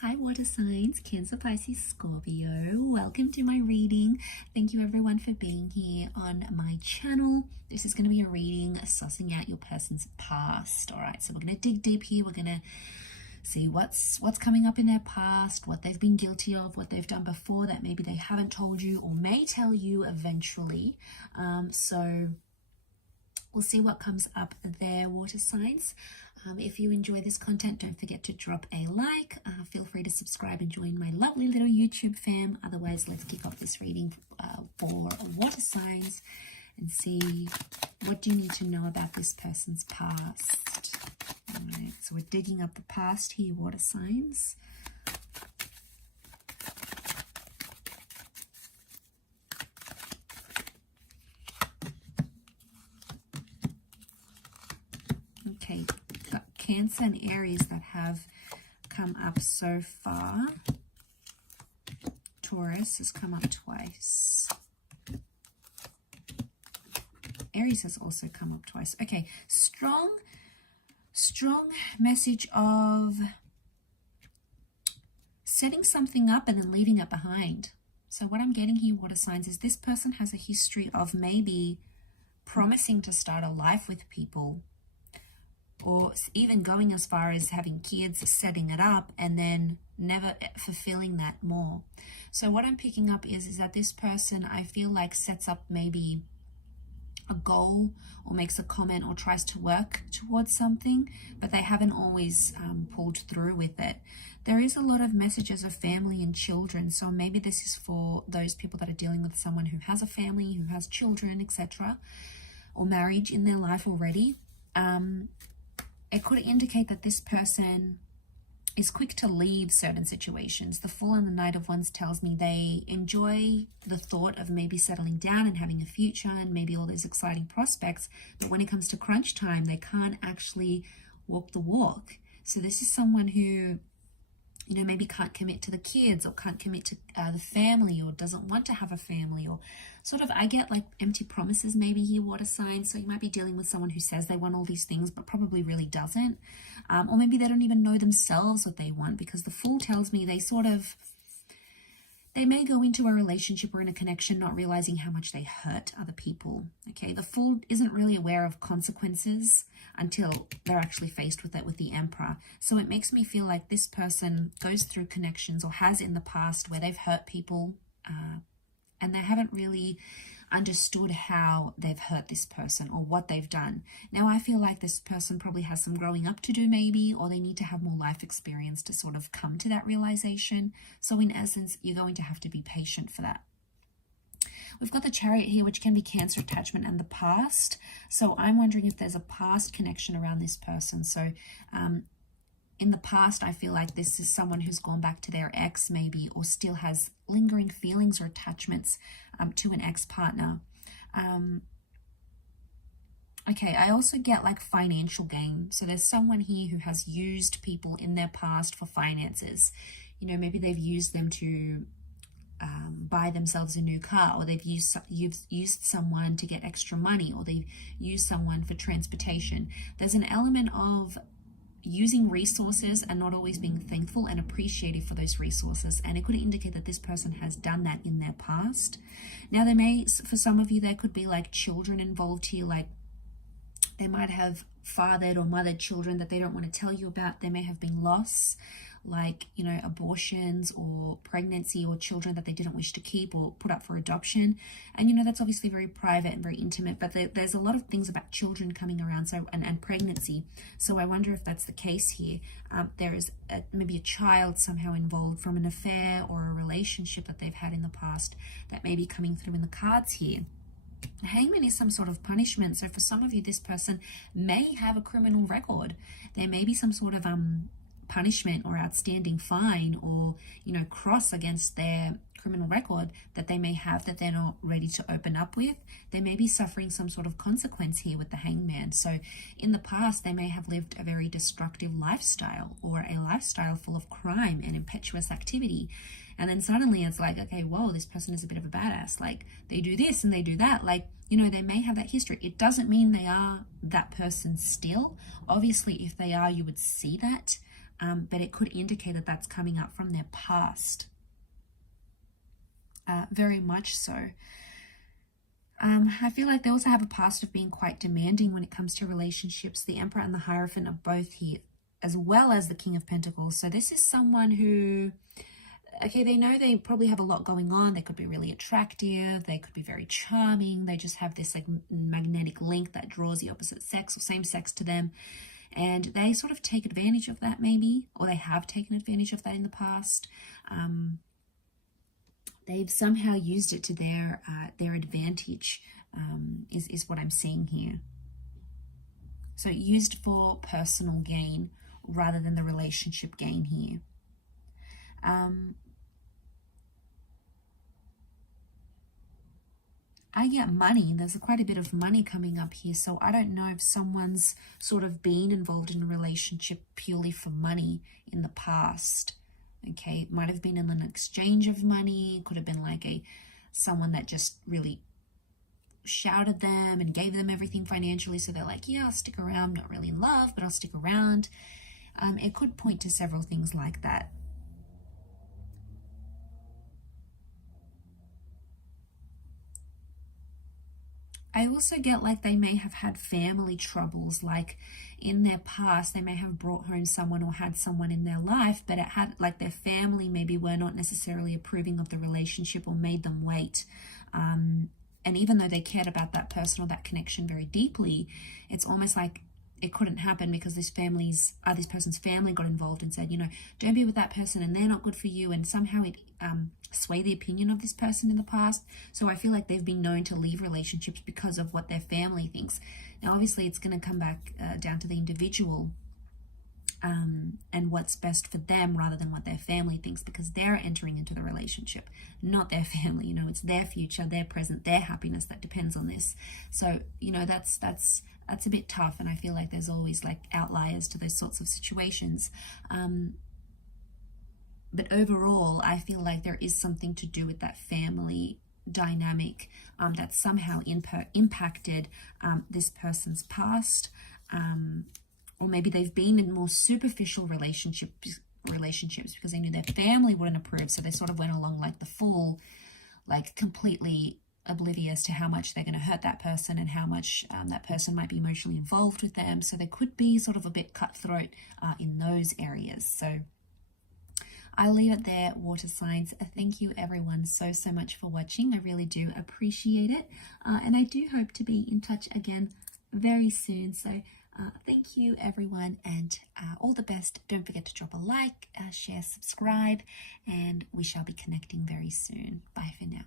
Hi water signs, Cancer, Pisces, Scorpio. Welcome to my reading. Thank you everyone for being here on my channel. This is going to be a reading sussing out your person's past. All right, so we're going to dig deep here. We're going to see what's coming up in their past, what they've been guilty of, what they've done before that maybe they haven't told you or may tell you eventually. So we'll see what comes up there, water signs. If you enjoy this content, don't forget to drop a like. Feel free to subscribe and join my lovely little YouTube fam. Otherwise, let's kick off this reading for water signs and see what do you need to know about this person's past. All right, so we're digging up the past here, water signs. Okay, got Cancer and Aries that have come up so far. Taurus has come up twice. Aries has also come up twice. Okay, strong message of setting something up and then leaving it behind. So what I'm getting here, water signs, is this person has a history of maybe promising to start a life with people, or even going as far as having kids, setting it up, and then never fulfilling that more. So what I'm picking up is that this person, I feel like, sets up maybe a goal or makes a comment or tries to work towards something, but they haven't always pulled through with it. There is a lot of messages of family and children, so maybe this is for those people that are dealing with someone who has a family, who has children, etc., or marriage in their life already. It could indicate that this person is quick to leave certain situations. The Fool and the Knight of Wands tells me they enjoy the thought of maybe settling down and having a future and maybe all those exciting prospects, but when it comes to crunch time, they can't actually walk the walk. So this is someone who, you know, maybe can't commit to the kids or can't commit to the family, or doesn't want to have a family, or sort of, I get like empty promises maybe here, water signs. So you might be dealing with someone who says they want all these things but probably really doesn't, or maybe they don't even know themselves what they want, because the Fool tells me they may go into a relationship or in a connection not realizing how much they hurt other people. Okay, the Fool isn't really aware of consequences until they're actually faced with it with the Emperor. So it makes me feel like this person goes through connections or has in the past where they've hurt people, and they haven't really understood how they've hurt this person or what they've done. Now I feel like this person probably has some growing up to do maybe, or they need to have more life experience to sort of come to that realization. So in essence, you're going to have to be patient for that. We've got the Chariot here, which can be Cancer attachment and the past. So I'm wondering if there's a past connection around this person. So in the past, I feel like this is someone who's gone back to their ex maybe, or still has lingering feelings or attachments to an ex-partner. Okay, I also get like financial gain. So there's someone here who has used people in their past for finances. You know, maybe they've used them to buy themselves a new car, or you've used someone to get extra money, or they've used someone for transportation. There's an element of using resources and not always being thankful and appreciative for those resources, and it could indicate that this person has done that in their past. Now there may, for some of you, there could be like children involved here, like they might have fathered or mothered children that they don't want to tell you about. There may have been loss, like, you know, abortions or pregnancy, or children that they didn't wish to keep or put up for adoption. And, you know, that's obviously very private and very intimate, but there's a lot of things about children coming around, so and pregnancy. So I wonder if that's the case here. There is maybe a child somehow involved from an affair or a relationship that they've had in the past that may be coming through in the cards here. The Hangman is some sort of punishment. So for some of you, this person may have a criminal record. There may be some sort of punishment or outstanding fine, or, you know, cross against their criminal record that they may have that they're not ready to open up with. They may be suffering some sort of consequence here with the Hangman. So in the past, they may have lived a very destructive lifestyle, or a lifestyle full of crime and impetuous activity. And then suddenly it's like, okay, whoa, this person is a bit of a badass. Like, they do this and they do that. Like, you know, they may have that history. It doesn't mean they are that person still. Obviously, if they are, you would see that. but it could indicate that that's coming up from their past. Very much so. I feel like they also have a past of being quite demanding when it comes to relationships. The Emperor and the Hierophant are both here, as well as the King of Pentacles. So this is someone who, okay, they know they probably have a lot going on. They could be really attractive. They could be very charming. They just have this like magnetic link that draws the opposite sex or same sex to them. And they sort of take advantage of that maybe, or they have taken advantage of that in the past. They've somehow used it to their advantage, is what I'm seeing here. So used for personal gain rather than the relationship gain here. I get money. There's quite a bit of money coming up here. So I don't know if someone's sort of been involved in a relationship purely for money in the past. Okay, it might have been in an exchange of money. It could have been like someone that just really shouted them and gave them everything financially. So they're like, yeah, I'll stick around. I'm not really in love, but I'll stick around. It could point to several things like that. I also get like they may have had family troubles, like in their past they may have brought home someone or had someone in their life, but it had like their family maybe were not necessarily approving of the relationship or made them wait. And even though they cared about that person or that connection very deeply, it's almost like it couldn't happen because this person's family got involved and said, you know, don't be with that person and they're not good for you, and somehow it swayed the opinion of this person in the past. So I feel like they've been known to leave relationships because of what their family thinks. Now obviously it's going to come back down to the individual and what's best for them rather than what their family thinks, because they're entering into the relationship, not their family. You know, it's their future, their present, their happiness that depends on this. So, you know, that's a bit tough, and I feel like there's always like outliers to those sorts of situations. But overall, I feel like there is something to do with that family dynamic that somehow impacted this person's past. Or maybe they've been in more superficial relationships because they knew their family wouldn't approve. So they sort of went along like the fool, like completely oblivious to how much they're going to hurt that person and how much that person might be emotionally involved with them. So they could be sort of a bit cutthroat in those areas. So I'll leave it there, water signs. Thank you everyone so much for watching. I really do appreciate it. And I do hope to be in touch again very soon. So thank you everyone, and all the best. Don't forget to drop a like, share, subscribe, and we shall be connecting very soon. Bye for now.